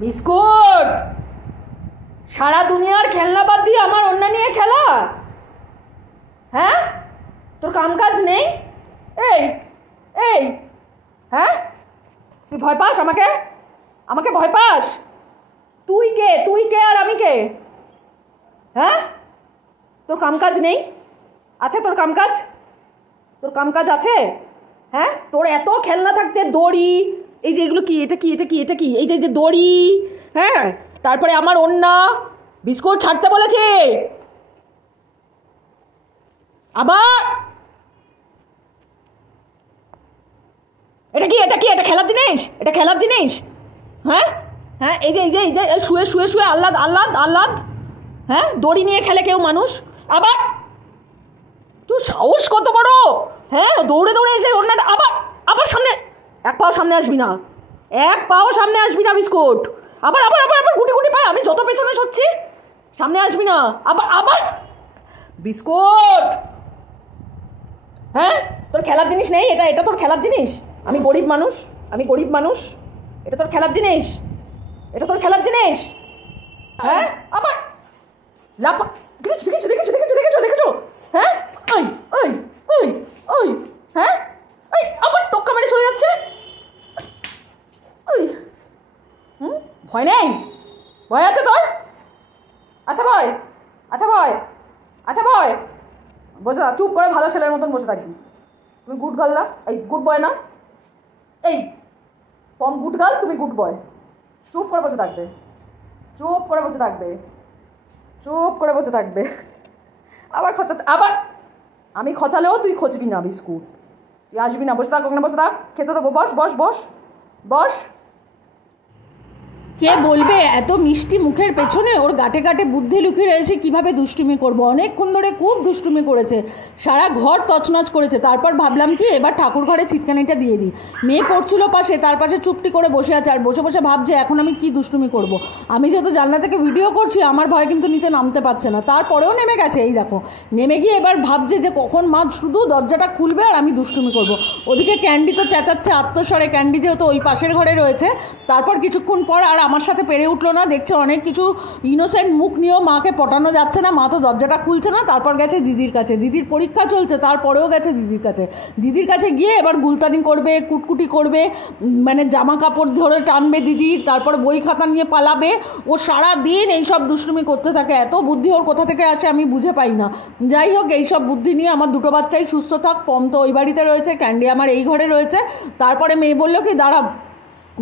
Biscuit, সারা দুনিয়ার খেলনা বাদ দিয়ে আমার অন্য নিয়ে খেলা। হ্যাঁ, তোর কাম কাজ নেই? এই এই হ্যাঁ, তুই ভয় পাস আমাকে? আমাকে ভয় পাস? তুই কে আর আমি কে? হ্যাঁ, তোর কাম কাজ নেই? আছে তোর কাম কাজ? তোর কাম কাজ আছে? হ্যাঁ, তোর এত খেলনা থাকতে দড়ি, এই যে এগুলো কি, এটা কি এটা কি এটা কি, এই যে দড়ি, হ্যাঁ, তারপরে আমার ওন্না, বিস্কুট ছাড়তে বলেছে আবার। এটা কি এটা কি, এটা খেলার জিনিস? এটা খেলার জিনিস? হ্যাঁ হ্যাঁ, এই যে শুয়ে শুয়ে শুয়ে আহ্লাদ আহ্লাদ আহ্লাদ, হ্যাঁ, দড়ি নিয়ে খেলে কেউ মানুষ? আবার তোর সাহস কত বড়? হ্যাঁ, দৌড়ে দৌড়ে এসে ওন্নাটা আবার আবার সামনে, এক পাও সামনে আসবি না, এক পাও সামনে আসবি না বিস্কুট। আবার আবার আবার আবার গুটি গুটি পায়, আমি যত পেছনে সরছি সামনে আসবি না। আবার আবার বিস্কুট। হ্যাঁ, তোর খেলার জিনিস নেই? এটা তোর খেলার জিনিস? আমি গরিব মানুষ, এটা তোর খেলার জিনিস? এটা তোর খেলার জিনিস? হ্যাঁ, আবার লাপা, দেখেছো? হ্যাঁ, ওই ওই ওই ওই হ্যাঁ, ওই আবার টক্কা মেরে চলে যাচ্ছে। ওই ভয় নেই? ভয় আছে তোর? আচ্ছা ভয় বসে থাক, চুপ করে ভালো ছেলের মতন বসে থাকবি। তুমি গুড গার্ল না? এই গুড বয় না? এই কম গুড গার্ল, তুমি গুড বয়। চুপ করে বসে থাকবে। আবার আবার আমি খচালেও তুই খচবি না বিস্কুট, তুই আসবি না। বসে থাক, খেতে দেবো। বস। কে বলবে এত মিষ্টি মুখের পেছনে ওর গাটে গাটে বুদ্ধি লুকিয়ে রয়েছে, কীভাবে দুষ্টুমি করবো। অনেকক্ষণ ধরে খুব দুষ্টুমি করেছে, সারা ঘর তছনছ করেছে। তারপর ভাবলাম কি এবার ঠাকুর ঘরে ছিটকানিটা দিয়ে দিই। মেয়ে পড়ছিল পাশে, তার পাশে চুপটি করে বসে আছে, আর বসে বসে ভাবছে এখন আমি কি দুষ্টুমি করব। আমি যেহেতু জানলা থেকে ভিডিও করছি, আমার ভয় কিন্তু নিচে নামতে পারছে না, তারপরেও নেমে গেছে। এই দেখো, নেমে গিয়ে এবার ভাবছে যে কখন মা শুধু দরজাটা খুলবে আর আমি দুষ্টুমি করব। ওদিকে ক্যান্ডি তো চেঁচাচ্ছে আত্মস্বরে, ক্যান্ডি যেহেতু ওই পাশের ঘরে রয়েছে। তারপর কিছুক্ষণ পর আর আমার সাথে পেরে উঠলো না, দেখছে অনেক কিছু ইনোসেন্ট মুখ নিয়েও মাকে পটানো যাচ্ছে না, মা তো দরজাটা খুলছে না। তারপর গেছে দিদির কাছে, দিদির পরীক্ষা চলছে, তারপরেও গেছে দিদির কাছে গিয়ে এবার গুলতানি করবে, কুটকুটি করবে, মানে জামা কাপড় ধরে টানবে দিদির, তারপর বই খাতা নিয়ে পালাবে। ও সারা দিন এইসব দুষ্টুমি করতে থাকে, এত বুদ্ধি ওর কোথা থেকে আসে আমি বুঝে পাই না। যাই হোক, এইসব বুদ্ধি নিয়ে আমার দুটো বাচ্চাই সুস্থ থাক। পম তো ওই বাড়িতে রয়েছে, ক্যান্ডি আমার এই ঘরে রয়েছে। তারপরে মেয়ে বললো কি, দাঁড়া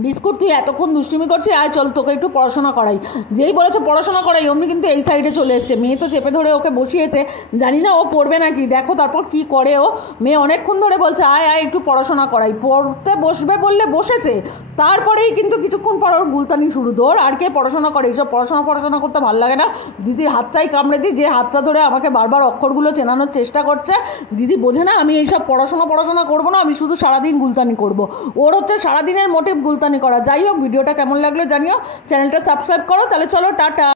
বিস্কুট, তুই এতক্ষণ দুষ্টুমি করছিস, আয় চল তোকে একটু পড়াশোনা করাই। যেই বলেছে পড়াশোনা করাই, অমনি কিন্তু এই সাইডে চলে এসছে। মেয়ে তো চেপে ধরে ওকে বসিয়েছে, জানি না ও পড়বে নাকি। দেখো তারপর কি করে ও। মেয়ে অনেকক্ষণ ধরে বলছে আয় একটু পড়াশোনা করাই, পড়তে বসবে বললে বসেছে। তারপরেই কিন্তু কিছুক্ষণ পর ওর গুলতানি শুরু। দৌড়, আর কে পড়াশোনা করে? এইসব পড়াশোনা করতে ভালো লাগে না। দিদির হাতটাই কামড়ে দিই, যে হাতটা ধরে আমাকে বারবার অক্ষরগুলো চেনানোর চেষ্টা করছে। দিদি বোঝে না আমি এইসব পড়াশোনা করবো না, আমি শুধু সারাদিন গুলতানি করব। ওর হচ্ছে সারাদিনের মোটিভ গুলতানি করা। যাই হোক, ভিডিওটা কেমন লাগলো জানিও, চ্যানেলটা সাবস্ক্রাইব করো। তাহলে চলো টাটা।